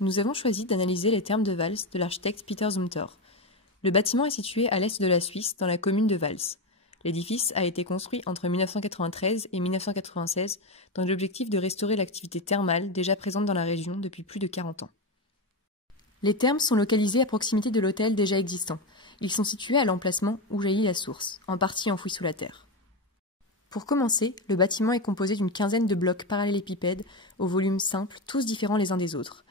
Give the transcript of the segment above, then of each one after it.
Nous avons choisi d'analyser les thermes de Vals de l'architecte Peter Zumthor. Le bâtiment est situé à l'est de la Suisse, dans la commune de Vals. L'édifice a été construit entre 1993 et 1996 dans l'objectif de restaurer l'activité thermale déjà présente dans la région depuis plus de 40 ans. Les thermes sont localisés à proximité de l'hôtel déjà existant. Ils sont situés à l'emplacement où jaillit la source, en partie enfouie sous la terre. Pour commencer, le bâtiment est composé d'une quinzaine de blocs parallélépipèdes au volume simple, tous différents les uns des autres.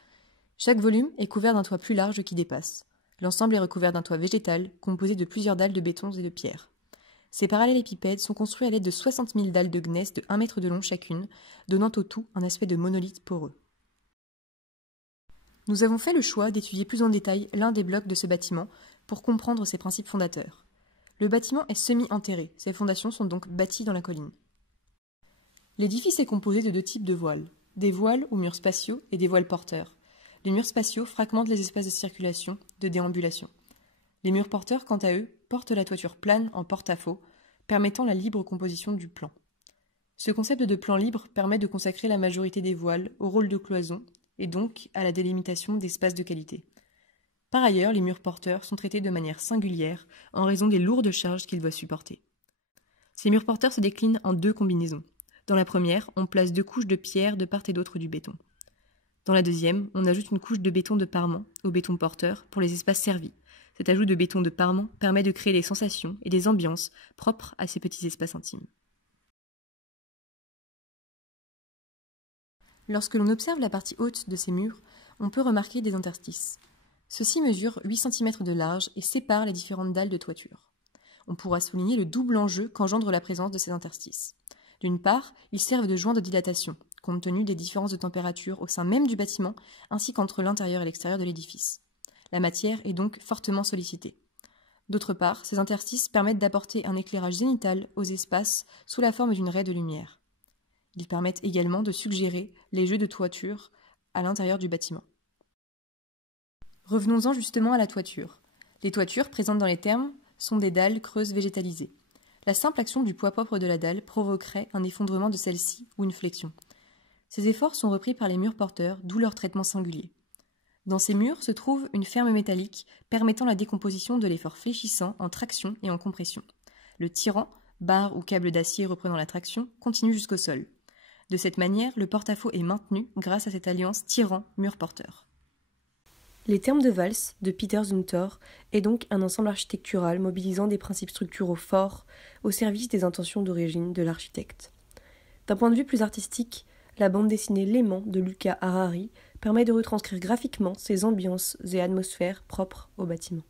Chaque volume est couvert d'un toit plus large qui dépasse. L'ensemble est recouvert d'un toit végétal, composé de plusieurs dalles de béton et de pierre. Ces parallélépipèdes sont construits à l'aide de 60 000 dalles de gneiss de 1 mètre de long chacune, donnant au tout un aspect de monolithe poreux. Nous avons fait le choix d'étudier plus en détail l'un des blocs de ce bâtiment pour comprendre ses principes fondateurs. Le bâtiment est semi-enterré, ses fondations sont donc bâties dans la colline. L'édifice est composé de deux types de voiles, des voiles ou murs spatiaux et des voiles porteurs. Les murs spatiaux fragmentent les espaces de circulation, de déambulation. Les murs porteurs, quant à eux, portent la toiture plane en porte-à-faux, permettant la libre composition du plan. Ce concept de plan libre permet de consacrer la majorité des voiles au rôle de cloison et donc à la délimitation d'espaces de qualité. Par ailleurs, les murs porteurs sont traités de manière singulière en raison des lourdes charges qu'ils doivent supporter. Ces murs porteurs se déclinent en deux combinaisons. Dans la première, on place 2 couches de pierre de part et d'autre du béton. Dans la deuxième, on ajoute une couche de béton de parement au béton porteur pour les espaces servis. Cet ajout de béton de parement permet de créer des sensations et des ambiances propres à ces petits espaces intimes. Lorsque l'on observe la partie haute de ces murs, on peut remarquer des interstices. Ceux-ci mesurent 8 cm de large et séparent les différentes dalles de toiture. On pourra souligner le double enjeu qu'engendre la présence de ces interstices. D'une part, ils servent de joints de dilatation, compte tenu des différences de température au sein même du bâtiment, ainsi qu'entre l'intérieur et l'extérieur de l'édifice. La matière est donc fortement sollicitée. D'autre part, ces interstices permettent d'apporter un éclairage zénital aux espaces sous la forme d'une raie de lumière. Ils permettent également de suggérer les jeux de toiture à l'intérieur du bâtiment. Revenons-en justement à la toiture. Les toitures présentes dans les thermes sont des dalles creuses végétalisées. La simple action du poids propre de la dalle provoquerait un effondrement de celle-ci ou une flexion. Ces efforts sont repris par les murs porteurs, d'où leur traitement singulier. Dans ces murs se trouve une ferme métallique permettant la décomposition de l'effort fléchissant en traction et en compression. Le tirant, barre ou câble d'acier reprenant la traction, continue jusqu'au sol. De cette manière, le porte-à-faux est maintenu grâce à cette alliance tirant-mur porteur. Les thermes de Vals, de Peter Zumthor, est donc un ensemble architectural mobilisant des principes structuraux forts au service des intentions d'origine de l'architecte. D'un point de vue plus artistique, la bande dessinée L'aimant de Luca Harari permet de retranscrire graphiquement ces ambiances et atmosphères propres au bâtiment.